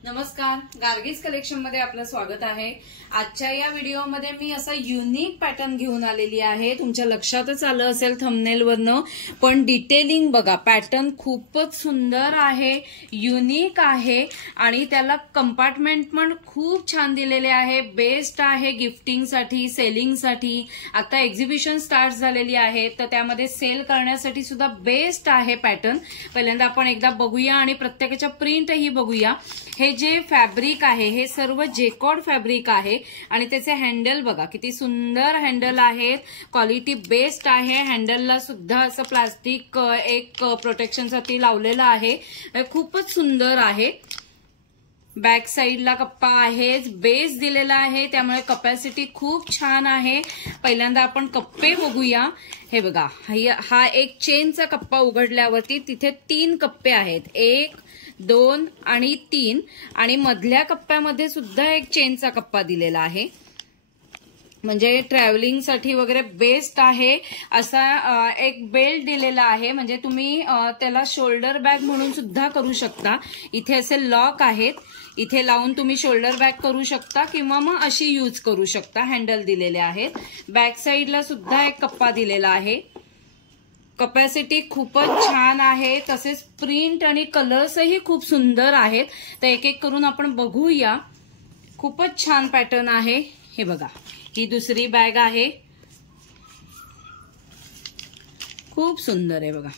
नमस्कार, गार्गीज कलेक्शन मध्ये आपलं स्वागत आहे। आजच्या या व्हिडिओमध्ये मी असा युनिक पॅटर्न घेऊन आलेली आहे। तुमच्या लक्षातच आलं असेल थंबनेल वरनं, पण डिटेलिंग बघा, पॅटर्न खूपच सुंदर आहे, युनिक आहे आणि त्याला कंपार्टमेंट पण खूप छान दिलेले आहे। बेस्ट आहे गिफ्टिंग साठी, सेलिंग साठी। आता एक्झिबिशन स्टार्ट झालेली आहे तर त्यामध्ये सेल करण्यासाठी सुद्धा बेस्ट आहे पॅटर्न। पहिल्यांदा आपण एकदा बघूया आणि प्रत्येकाच्या प्रिंटही बघूया। हे जे फॅब्रिक आहे हे सर्व जेकॉर्ड फॅब्रिक आहे आणि त्याचे हँडल बघा किती सुंदर हँडल आहेत, क्वालिटी बेस्ट आहे। हँडलला सुद्धा असं प्लास्टिक एक प्रोटेक्शनसाठी लावलेलं आहे, खूपच सुंदर आहे। बॅक साइडला कप्पा आहे, बेस दिलेला आहे, त्यामुळे कपॅसिटी खूप छान आहे। पहिल्यांदा आपण कप्पे बघूया। हे बघा, हा एक चेनचा कप्पा उघडल्यावरती तिथे 3 कप्पे आहेत, 1 2 आणि 3 आणि मधल्या कप्प्यामध्ये सुद्धा एक चेनचा कप्पा दिलेला आहे, म्हणजे ट्रॅव्हलिंग साठी वगैरे बेस्ट आहे। असा एक बेल्ट दिलेला आहे, म्हणजे तुम्ही त्याला शोल्डर बॅग म्हणून सुद्धा करू शकता। इथे असे लॉक आहेत, इथे लावून तुम्ही शोल्डर बॅग करू शकता किंवा मग अशी यूज करू शकता। हँडल दिलेले आहेत, बॅक साइडला सुद्धा एक कप्पा दिलेला आहे। कपॅसिटी खूपच छान आहे, तसेच प्रिंट आणि कलर्सही खूप सुंदर आहेत। तर एक एक करून आपण बघूया। खूपच छान पॅटर्न आहे। हे बघा, ही दुसरी बॅग आहे, खूप सुंदर आहे बघा।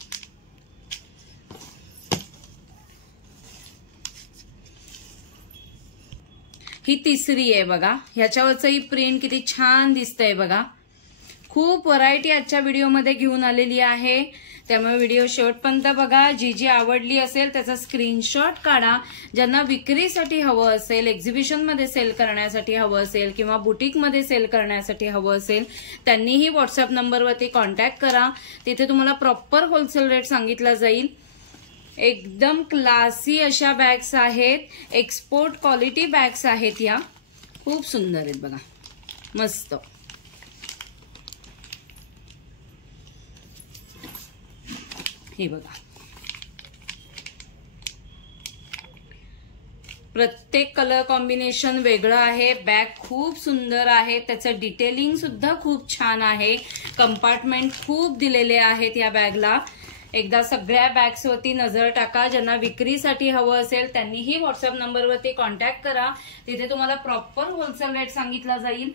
ही तिसरी आहे बघा, ह्याच्यावरचंही प्रिंट किती छान दिसतंय बघा। खूप व्हरायटी आजच्या व्हिडिओमध्ये घेऊन आलेली आहे, त्यामुळे व्हिडिओ शेवटपर्यंत बघा। जी जी आवडली असेल त्याचा स्क्रीनशॉट काढा। ज्यांना विक्रीसाठी हवं असेल, एक्झिबिशनमध्ये सेल करण्यासाठी हवं असेल किंवा बुटीकमध्ये सेल करण्यासाठी हवं असेल, त्यांनीही व्हॉट्सअप नंबरवरती कॉन्टॅक्ट करा। तिथे तुम्हाला प्रॉपर होलसेल रेट सांगितला जाईल। एकदम क्लासी अशा बॅग्स आहेत, एक्सपोर्ट क्वालिटी बॅग्स आहेत, या खूप सुंदर आहेत बघा, मस्त। हे बघा, प्रत्येक कलर कॉम्बिनेशन वेगळं आहे। बॅग खूप सुंदर आहे, त्याचं डिटेलिंग सुद्धा खूप छान आहे। कंपार्टमेंट खूप दिलेले आहेत या बॅगला। एकदा सगळ्या बॅग्सवरती नजर टाका। ज्यांना विक्रीसाठी हवं असेल त्यांनीही व्हॉट्सअप नंबरवरती कॉन्टॅक्ट करा, तिथे तुम्हाला प्रॉपर होलसेल रेट सांगितला जाईल।